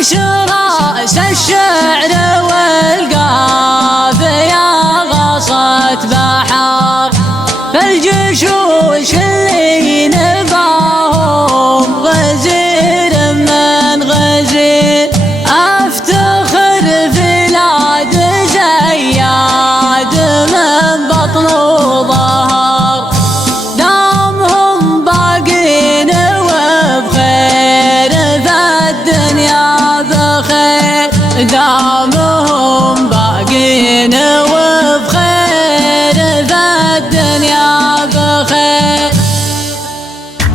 وش راس الشعر والقافية غصت بحر فالجيوش اللي نباهم غزير من غزير افتخر بلاد زياد من بطن وظهر دامهم باقين وبخير فالدنيا بخير دامهم باقين وبخير فالدنيا بخير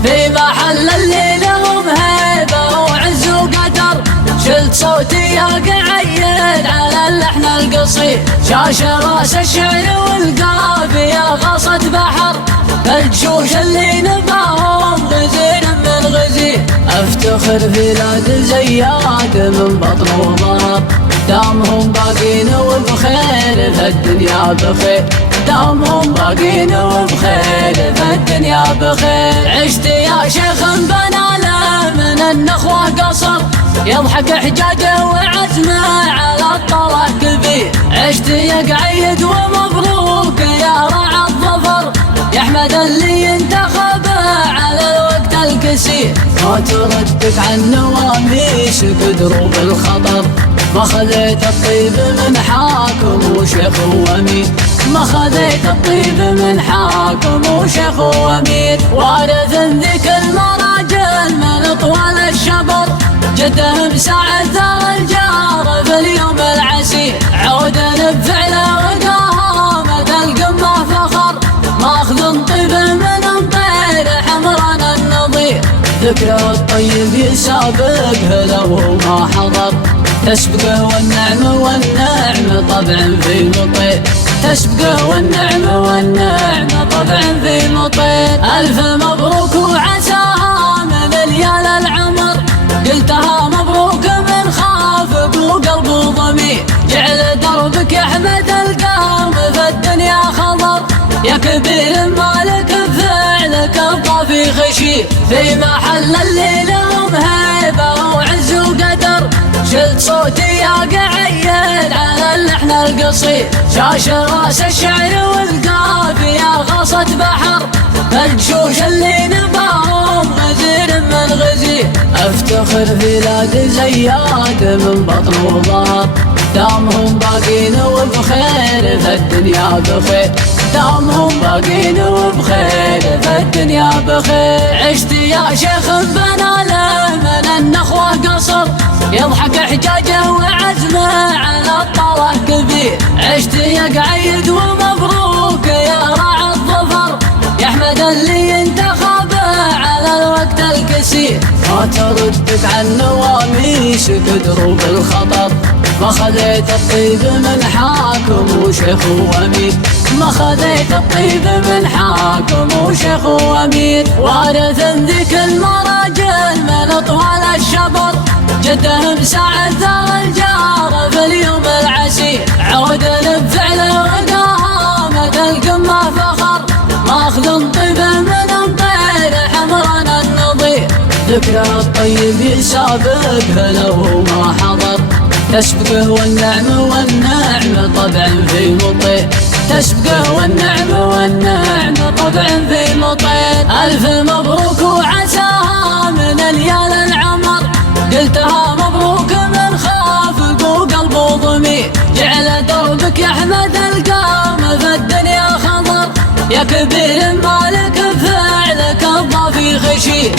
في محل اللي لهم هيبة وعز وقدر شلت صوتي يا قعيد على اللحن القصير شاش راس الشعر والقافية غصت بحر فالجيوش اللي نباهم غزير من غزير افتخر بلاد زياد من بطن وظهر دامهم باقين وبخير فالدنيا بخير دامهم باقين وبخير فالدنيا بخير عشت يا شيخ بنا له من النخوة قصر يضحك حجاجه وعزمه على الطلع كبير عشت يا قعيد ومبروك يا رعى الظفر يا احمد اللي انتخبه على الوقت الكسير ما تردك عن نواميس قدروا بالخطر ما خذيت الطيب من حاكم وشيخ وامير ما خذيت الطيب من حاكم وشيخ وامير وارث ذيك المراجل من طوال الشبر جدهم ساعد ثار الجار في اليوم العسير عودا بفعله وقامة القمة فخر ماخذ طيب من طير حمران النظير ذكره الطيب يسابقه لو ما حضر تسبقه والنعمة والنعمة طبعا في مطير تسبقه والنعمة والنعمة طبعا في مطير ألف مبروك وعساها من ليال العمر قلتها مبروك من خافق وقلب وضمير جعل دربك يا احمد القام في الدنيا خضر يا كبير مالك بفعلك ابقى في خشير في محل اللي لهم هيبة وعز وقدر شلت صوتي يا قعيد على اللحن القصير شاش راس الشعر والقافية غصت بحر الجيوش اللي نباهم غزير من غزير افتخر بلاد زياد من بطن وظهر دامهم باقين وبخير فالدنيا بخير دامهم باقين وبخير فالدنيا بخير عشت يا شيخ بنا له من النخوة قصر يضحك حجاجه وعزمه على الطلع كبير عشت يا قعيد ومبروك يا رعى الظفر يا احمد اللي انتخبه على الوقت الكسير ما تردك عن نواميس قدروا بالخطر ما خذيت الطيب من حاكم وشيخ وامير ما خذيت الطيب من حاكم وشيخ وامير وارث ذيك المراجل من طوال الشبر جدهم ساعد ثار الجار في اليوم العسير عودا بفعله وقامة القمة فخر ماخذ طيب من طير حمران النظير ذكره الطيب يسابقه لو ما حضر تسبقه والنعمة والنعمة طبعا في مطير تسبقه والنعمة والنعمة طبعا في مطير ألف مبروك وعساها من ليال العمر قلتها مبروك من خافق وقلب وضمير جعل دربك يا احمد القام في الدنيا خضر يا كبير مالك بفعلك ابقى في خشير